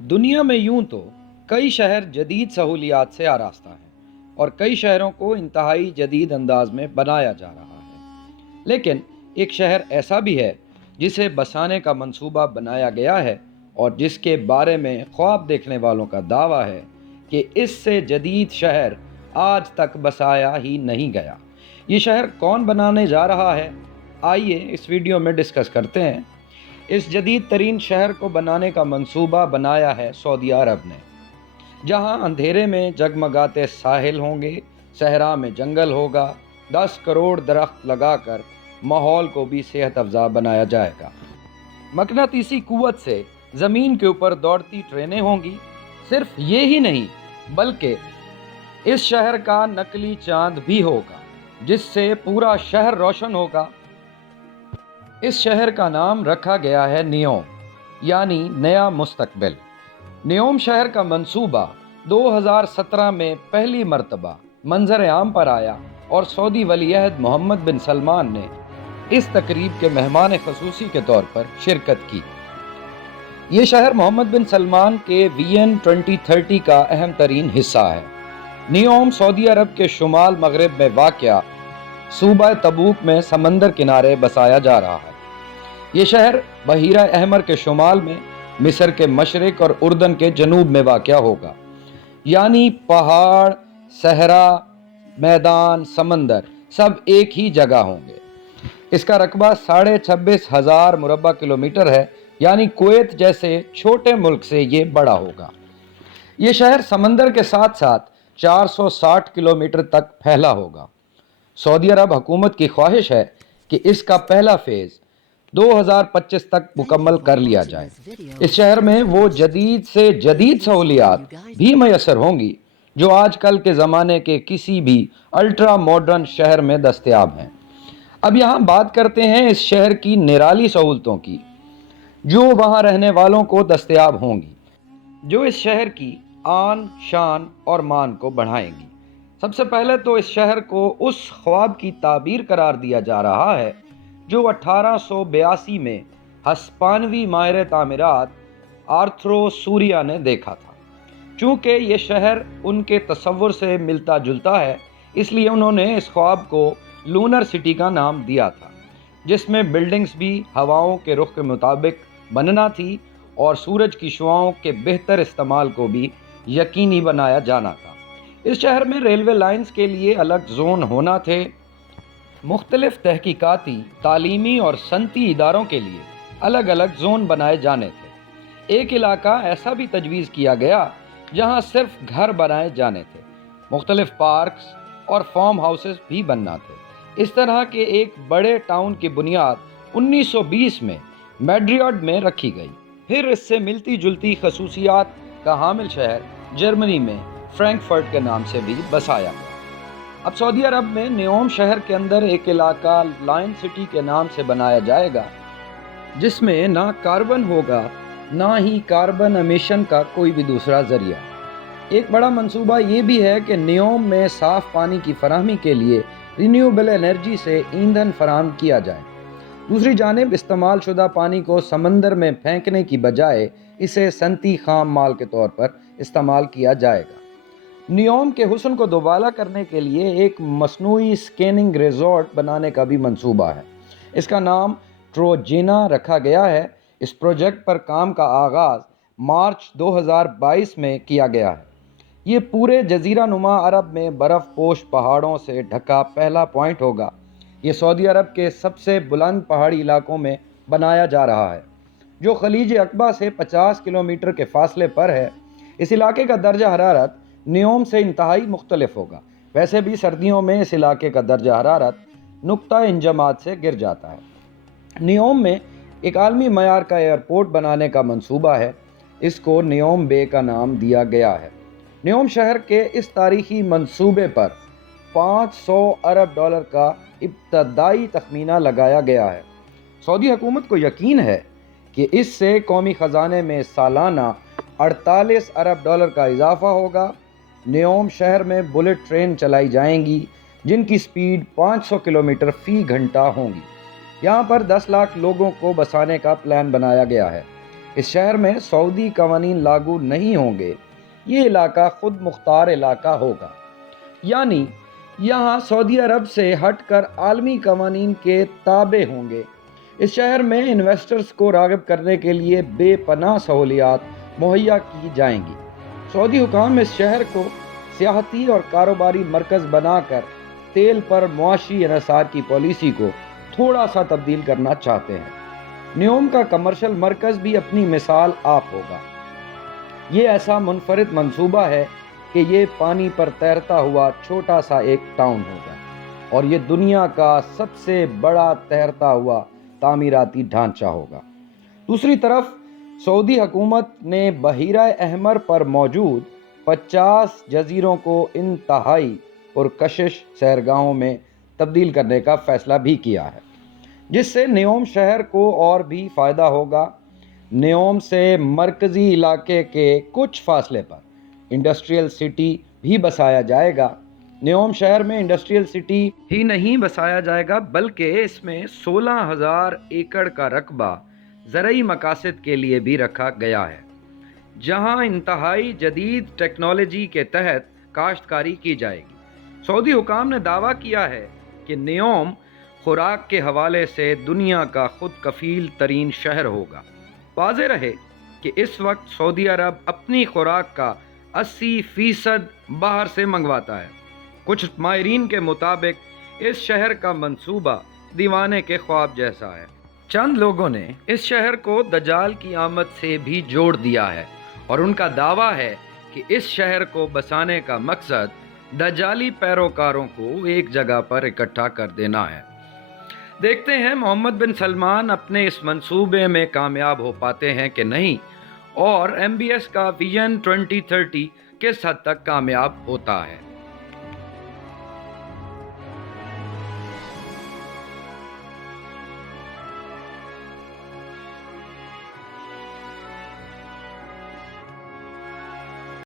दुनिया में यूं तो कई शहर जदीद सहूलियात से आरास्ता हैं और कई शहरों को इंतहाई जदीद अंदाज में बनाया जा रहा है। लेकिन एक शहर ऐसा भी है जिसे बसाने का मंसूबा बनाया गया है और जिसके बारे में ख्वाब देखने वालों का दावा है कि इससे जदीद शहर आज तक बसाया ही नहीं गया। ये शहर कौन बनाने जा रहा है, आइए इस वीडियो में डिस्कस करते हैं। इस जदीद तरीन शहर को बनाने का मंसूबा बनाया है सऊदी अरब ने, जहां अंधेरे में जगमगाते साहिल होंगे, सहरा में जंगल होगा, 10 करोड़ दरख्त लगाकर माहौल को भी सेहत अफजा बनाया जाएगा। मकनातीसी कुव्वत से ज़मीन के ऊपर दौड़ती ट्रेनें होंगी। सिर्फ ये ही नहीं, बल्कि इस शहर का नकली चांद भी होगा, जिससे पूरा शहर रोशन होगा। इस शहर का नाम रखा गया है नियोम, यानी नया मुस्तकबिल। नियोम शहर का मंसूबा 2017 में पहली मर्तबा मंजर आम पर आया और सऊदी वली अहद मोहम्मद बिन सलमान ने इस तकरीब के मेहमान खसूसी के तौर पर शिरकत की। ये शहर मोहम्मद बिन सलमान के विजन 2030 का अहम तरीन हिस्सा है। नियोम सऊदी अरब के शुमाल मगरब में वाक़या सूबा तबूक में समंदर किनारे बसाया जा रहा है। ये शहर बहीरा अहमर के शुमाल में, मिस्र के मशरक और उर्दन के जनूब में वाक़या होगा, यानी पहाड़, सहरा, मैदान, समंदर सब एक ही जगह होंगे। इसका रकबा 26,500 मुरब्बा किलोमीटर है, यानी कुवैत जैसे छोटे मुल्क से ये बड़ा होगा। ये शहर समंदर के साथ साथ 460 किलोमीटर तक फैला होगा। सऊदी अरब हुकूमत की ख्वाहिश है कि इसका पहला फेज़ 2025 तक मुकम्मल कर लिया जाए। इस शहर में वो जदीद से जदीद सहूलियात भी मैसर होंगी जो आजकल के ज़माने के किसी भी अल्ट्रा मॉडर्न शहर में दस्तयाब हैं। अब यहाँ बात करते हैं इस शहर की निराली सहूलतों की, जो वहाँ रहने वालों को दस्तयाब होंगी, जो इस शहर की आन, शान और मान को बढ़ाएंगी। सबसे पहले तो इस शहर को उस ख्वाब की ताबीर करार दिया जा रहा है जो 1882 में हस्पानवी माहिर तामीरात आर्थरो सूरिया ने देखा था। चूँकि ये शहर उनके तसव्वुर से मिलता जुलता है, इसलिए उन्होंने इस ख्वाब को लूनर सिटी का नाम दिया था, जिसमें बिल्डिंग्स भी हवाओं के रुख के मुताबिक बनना थी और सूरज की शुआओं के बेहतर इस्तेमाल को भी यकीनी बनाया जाना था। इस शहर में रेलवे लाइंस के लिए अलग जोन होना थे। मुख्तलिफ तहकीकाती, तालीमी और सनती इदारों के लिए अलग अलग जोन बनाए जाने थे। एक इलाका ऐसा भी तजवीज़ किया गया जहां सिर्फ घर बनाए जाने थे। मुख्तलिफ पार्क्स और फार्म हाउसेस भी बनना थे। इस तरह के एक बड़े टाउन की बुनियाद 1920 में मैड्रिड में रखी गई। फिर इससे मिलती जुलती खसूसियात का हामिल शहर जर्मनी में फ्रैंकफर्ट के नाम से भी बसाया गया। अब सऊदी अरब में नियोम शहर के अंदर एक इलाका लायन सिटी के नाम से बनाया जाएगा, जिसमें ना कार्बन होगा, ना ही कार्बन एमिशन का कोई भी दूसरा जरिया। एक बड़ा मंसूबा ये भी है कि नियोम में साफ पानी की फराहमी के लिए रिन्यूएबल एनर्जी से ईंधन फराहम किया जाए। दूसरी जानिब इस्तेमाल शुदा पानी को समंदर में फेंकने की बजाय इसे सनती खाम माल के तौर पर इस्तेमाल किया जाएगा। नियोम के हुस्न को दोबाला करने के लिए एक मसनूई स्कैनिंग रिजॉर्ट बनाने का भी मंसूबा है। इसका नाम ट्रोजेना रखा गया है। इस प्रोजेक्ट पर काम का आगाज़ मार्च 2022 में किया गया है। ये पूरे जजीरा नुमा अरब में बर्फ़ पोश पहाड़ों से ढका पहला पॉइंट होगा। ये सऊदी अरब के सबसे बुलंद पहाड़ी इलाकों में बनाया जा रहा है, जो खलीज अकबा से 50 किलोमीटर के फासले पर है। इस इलाके का दर्जा हरारत नियोम से इंतहाई मुख्तलिफ होगा। वैसे भी सर्दियों में इस इलाके का दर्जा हरारत नुक्ता इंजमात से गिर जाता है। नियोम में एक आलमी मयार का एयरपोर्ट बनाने का मंसूबा है। इसको नियोम बे का नाम दिया गया है। नियोम शहर के इस तारीखी मंसूबे पर 500 अरब डॉलर का इब्तदाई तखमीना लगाया गया है। सऊदी हुकूमत को यकीन है कि इससे कौमी ख़जाने में सालाना 48 अरब डॉलर का इजाफा होगा। नियोम शहर में बुलेट ट्रेन चलाई जाएंगी, जिनकी स्पीड 500 किलोमीटर फ़ी घंटा होंगी। यहाँ पर 10 लाख लोगों को बसाने का प्लान बनाया गया है। اس شہر میں سعودی قوانین لاگو نہیں ہوں گے، یہ علاقہ خود مختار علاقہ ہوگا، یعنی یہاں سعودی عرب سے ہٹ کر عالمی قوانین کے تابع ہوں گے۔ اس شہر میں انویسٹرز کو راغب کرنے کے لیے بے پناہ سہولیات مہیا کی جائیں گی۔ سعودی حکام اس شہر کو سیاحتی اور کاروباری مرکز بنا کر تیل پر معاشی انحصار کی پالیسی کو تھوڑا سا تبدیل کرنا چاہتے ہیں۔ نیوم کا کمرشل مرکز بھی اپنی مثال آپ ہوگا۔ یہ ایسا منفرد منصوبہ ہے کہ یہ پانی پر تیرتا ہوا چھوٹا سا ایک ٹاؤن ہوگا، اور یہ دنیا کا سب سے بڑا تیرتا ہوا تعمیراتی ڈھانچہ ہوگا۔ دوسری طرف سعودی حکومت نے بحیرہ احمر پر موجود 50 جزیروں کو انتہائی پرکشش سیرگاہوں میں تبدیل کرنے کا فیصلہ بھی کیا ہے، جس سے نیوم شہر کو اور بھی فائدہ ہوگا۔ نیوم سے مرکزی علاقے کے کچھ فاصلے پر انڈسٹریل سٹی بھی بسایا جائے گا۔ نیوم شہر میں انڈسٹریل سٹی ہی نہیں بسایا جائے گا، بلکہ اس میں 16,000 ایکڑ کا رقبہ زرعی مقاصد کے لیے بھی رکھا گیا ہے، جہاں انتہائی جدید ٹیکنالوجی کے تحت کاشتکاری کی جائے گی۔ سعودی حکام نے دعویٰ کیا ہے کہ نیوم خوراک کے حوالے سے دنیا کا خود کفیل ترین شہر ہوگا۔ واضح رہے کہ اس وقت سعودی عرب اپنی خوراک کا 80% باہر سے منگواتا ہے۔ کچھ ماہرین کے مطابق اس شہر کا منصوبہ دیوانے کے خواب جیسا ہے۔ چند لوگوں نے اس شہر کو دجال کی آمد سے بھی جوڑ دیا ہے، اور ان کا دعویٰ ہے کہ اس شہر کو بسانے کا مقصد دجالی پیروکاروں کو ایک جگہ پر اکٹھا کر دینا ہے۔ دیکھتے ہیں محمد بن سلمان اپنے اس منصوبے میں کامیاب ہو پاتے ہیں کہ نہیں، اور MBS کا ویژن 2030 کس حد تک کامیاب ہوتا ہے۔